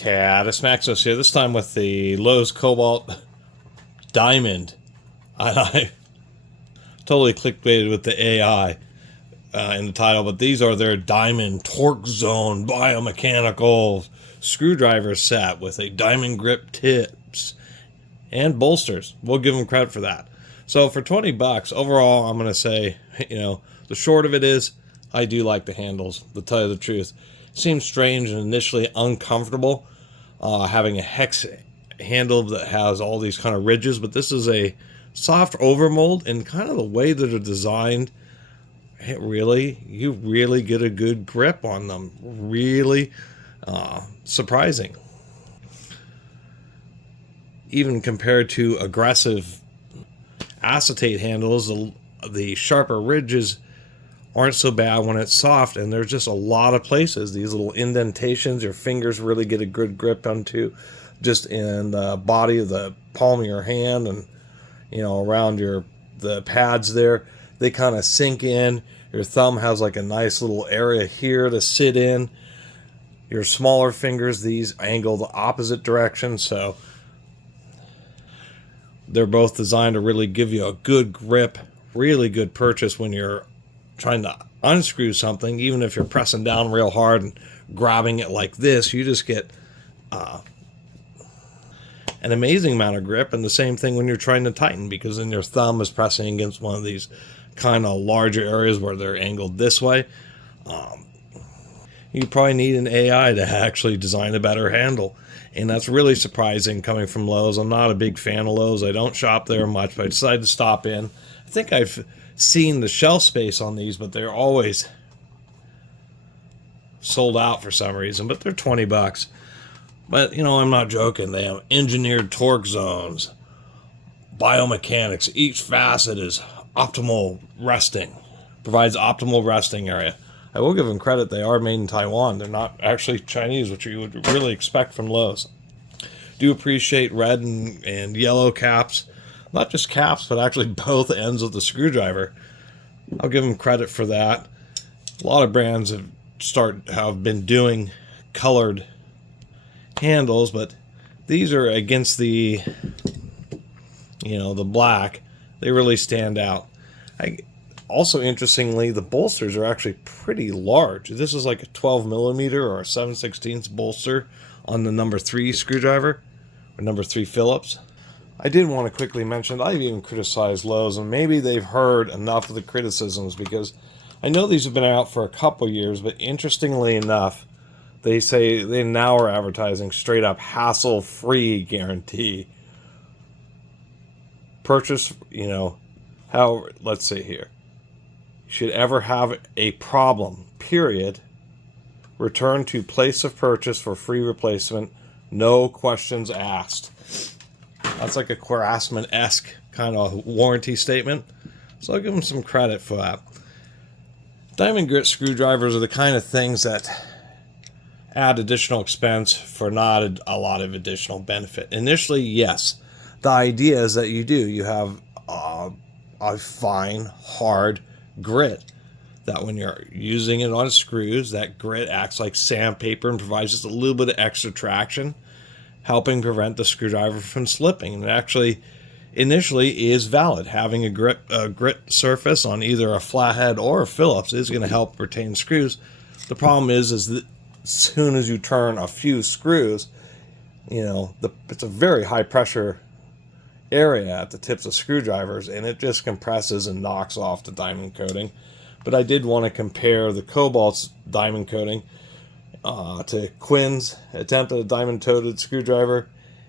Catus, Maximus here, this time with the Lowe's Kobalt Diamond. I totally clickbaited with the AI in the title, but these are their Diamond Torque Zone Biomechanical screwdriver set with a diamond grip tips and bolsters. We'll give them credit for that. So for 20 bucks, overall, I'm going to say, the short of it is, I do like the handles, to tell you the truth. Seems strange and initially uncomfortable having a hex handle that has all these kind of ridges, but this is a soft overmold, and kind of the way that they're designed, you really get a good grip on them. Really surprising. Even compared to aggressive acetate handles, the sharper ridges aren't so bad when it's soft, and there's just a lot of places, these little indentations your fingers really get a good grip onto, just in the body of the palm of your hand, and around the pads there, they kind of sink in. Your thumb has like a nice little area here to sit in. Your smaller fingers, these angle the opposite direction, so they're both designed to really give you a good grip, really good purchase when you're trying to unscrew something. Even if you're pressing down real hard and grabbing it like this, you just get an amazing amount of grip. And the same thing when you're trying to tighten, because then your thumb is pressing against one of these kind of larger areas where they're angled this way. You probably need an AI to actually design a better handle, and that's really surprising coming from Lowe's. I'm not a big fan of Lowe's. I don't shop there much, but I decided to stop in. I think I've seen the shelf space on these, but they're always sold out for some reason. But they're 20 bucks. But I'm not joking. They have engineered torque zones, biomechanics. Each facet is optimal resting, provides optimal resting area. I will give them credit, they are made in Taiwan. They're not actually Chinese, which you would really expect from Lowe's. Do appreciate red and yellow caps. Not just caps, but actually both ends of the screwdriver. I'll give them credit for that. A lot of brands have been doing colored handles, but these are against the the black. They really stand out. Also, interestingly, the bolsters are actually pretty large. This is like a 12 millimeter or a 7/16 bolster on the number 3 screwdriver, or number 3 Phillips. I did want to quickly mention, I've even criticized Lowe's, and maybe they've heard enough of the criticisms, because I know these have been out for a couple years, but interestingly enough, they say they now are advertising straight up hassle-free guarantee. Purchase, let's see here. Should ever have a problem, period, return to place of purchase for free replacement, no questions asked. That's like a Craftsman-esque kind of warranty statement, so I'll give them some credit for that. Diamond grit screwdrivers are the kind of things that add additional expense for not a lot of additional benefit. Initially, yes, the idea is that you have a fine, hard grit, that when you're using it on screws, that grit acts like sandpaper and provides just a little bit of extra traction, helping prevent the screwdriver from slipping. And it actually initially is valid. Having a grit surface on either a flathead or a Phillips is going to help retain screws. The problem is that as soon as you turn a few screws, it's a very high pressure area at the tips of screwdrivers, and it just compresses and knocks off the diamond coating. But I did want to compare the Kobalt's diamond coating to Quinn's attempt at a diamond coated screwdriver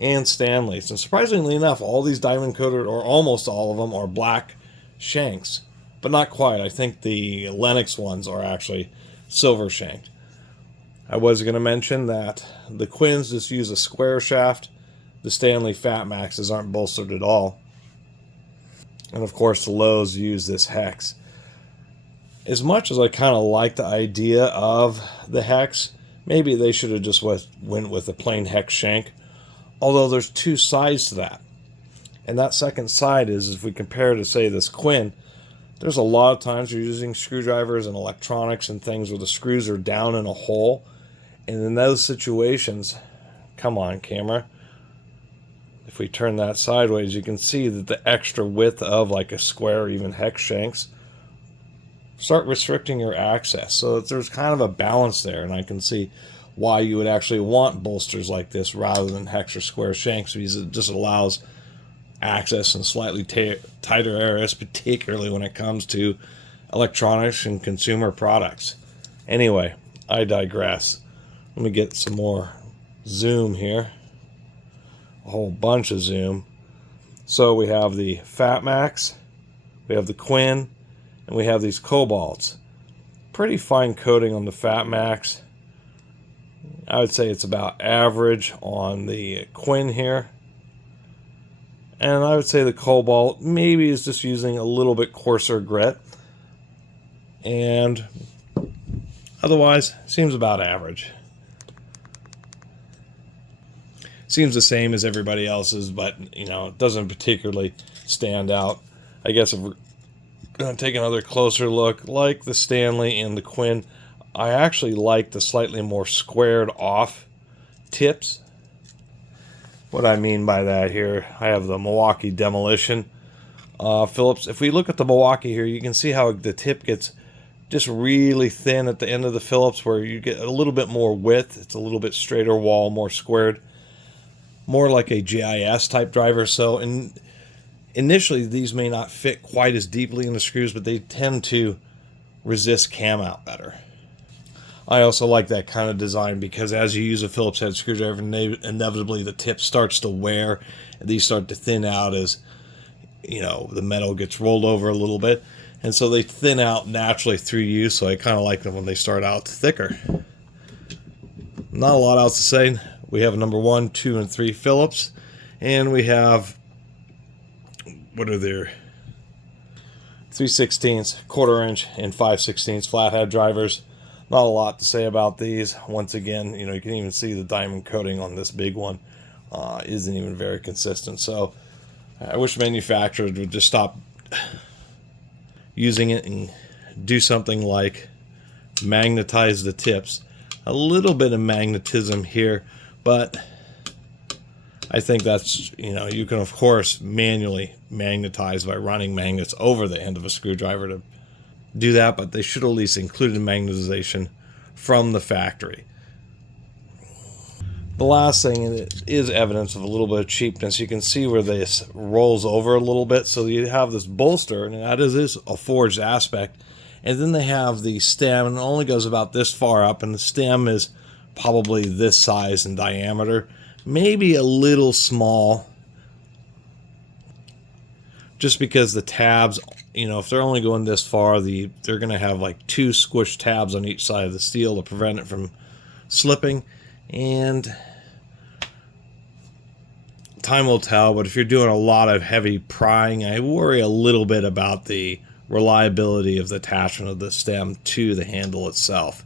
and Stanley's. And surprisingly enough, all these diamond coated, or almost all of them, are black shanks, but not quite. I think the Lennox ones are actually silver shanked. I was going to mention that the Quinn's just use a square shaft. The Stanley Fat Maxes aren't bolstered at all. And of course, the Lowe's use this hex. As much as I kind of like the idea of the hex, maybe they should have just went with a plain hex shank. Although there's two sides to that. And that second side is, if we compare to, say, this Quinn, there's a lot of times you're using screwdrivers and electronics and things where the screws are down in a hole. And in those situations, Come on, camera. If we turn that sideways, you can see that the extra width of like a square or even hex shanks start restricting your access. So there's kind of a balance there, and I can see why you would actually want bolsters like this rather than hex or square shanks, because it just allows access in slightly tighter areas, particularly when it comes to electronics and consumer products. Anyway, I digress. Let me get some more zoom here. A whole bunch of zoom. So we have the Fat Max, we have the Quinn, and we have these Kobalts. Pretty fine coating on the Fat Max. I would say it's about average on the Quinn here. And I would say the Kobalt maybe is just using a little bit coarser grit. And otherwise, seems about average. Seems the same as everybody else's, but, you know, it doesn't particularly stand out. I guess if we're going to take another closer look, like the Stanley and the Quinn, I actually like the slightly more squared off tips. What I mean by that here, I have the Milwaukee Demolition Phillips. If we look at the Milwaukee here, you can see how the tip gets just really thin at the end of the Phillips, where you get a little bit more width. It's a little bit straighter wall, more squared, more like a GIS type driver. So initially these may not fit quite as deeply in the screws, but they tend to resist cam out better. I also like that kind of design because as you use a Phillips head screwdriver, inevitably the tip starts to wear and these start to thin out as, you know, the metal gets rolled over a little bit. And so they thin out naturally through use, so I kind of like them when they start out thicker. Not a lot else to say. We have number 1, 2, and 3 Phillips, and we have, what are there, 3/16, quarter-inch, and 5/16 flathead drivers. Not a lot to say about these. Once again, you know, you can even see the diamond coating on this big one isn't even very consistent. So I wish manufacturers would just stop using it and do something like magnetize the tips. A little bit of magnetism here, but I think that's, you know, you can of course manually magnetize by running magnets over the end of a screwdriver to do that, but they should at least include magnetization from the factory. The last thing is evidence of a little bit of cheapness. You can see where this rolls over a little bit, so you have this bolster, and that is a forged aspect, and then they have the stem, and it only goes about this far up, and the stem is probably this size in diameter, maybe a little small, just because the tabs, you know, if they're only going this far, they're going to have like 2 squished tabs on each side of the steel to prevent it from slipping. And time will tell, but if you're doing a lot of heavy prying, I worry a little bit about the reliability of the attachment of the stem to the handle itself.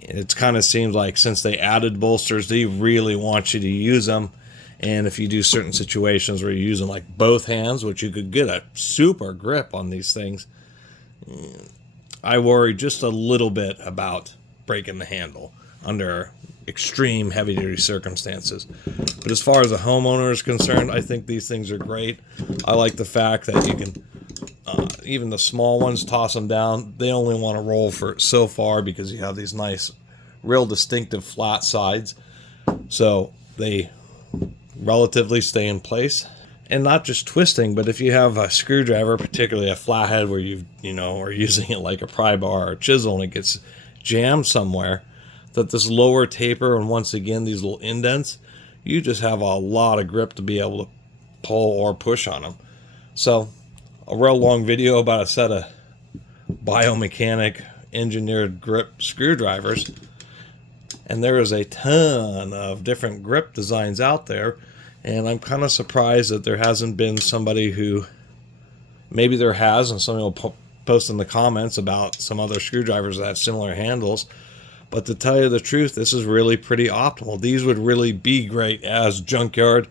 It kind of seems like since they added bolsters, they really want you to use them. And if you do certain situations where you're using like both hands, which you could get a super grip on these things, I worry just a little bit about breaking the handle under extreme heavy-duty circumstances. But as far as a homeowner is concerned, I think these things are great. I like the fact that you can, even the small ones, toss them down. They only want to roll for so far because you have these nice, real distinctive flat sides. So they relatively stay in place. And not just twisting, but if you have a screwdriver, particularly a flathead where you are using it like a pry bar or a chisel and it gets jammed somewhere, that this lower taper and once again these little indents, you just have a lot of grip to be able to pull or push on them. So a real long video about a set of biomechanic engineered grip screwdrivers, and there is a ton of different grip designs out there, and I'm kind of surprised that there hasn't been somebody who, maybe there has, and somebody will post in the comments about some other screwdrivers that have similar handles. But to tell you the truth, this is really pretty optimal. These would really be great as junkyard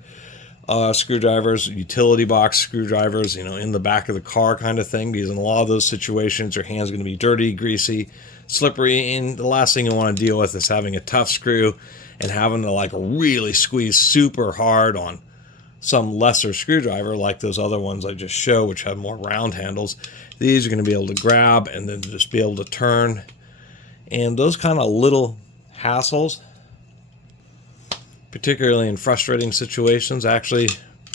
screwdrivers, utility box screwdrivers, in the back of the car kind of thing, because in a lot of those situations, your hand's going to be dirty, greasy, slippery, and the last thing you want to deal with is having a tough screw and having to like really squeeze super hard on some lesser screwdriver like those other ones I just showed, which have more round handles. These are going to be able to grab and then just be able to turn. And those kind of little hassles, particularly in frustrating situations, actually,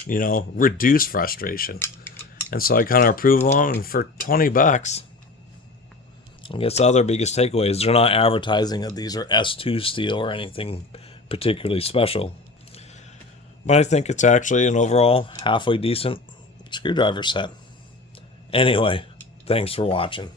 you know, reduce frustration. And so I kind of approve of them. And for 20 bucks, I guess the other biggest takeaway is they're not advertising that these are S2 steel or anything particularly special. But I think it's actually an overall halfway decent screwdriver set. Anyway, thanks for watching.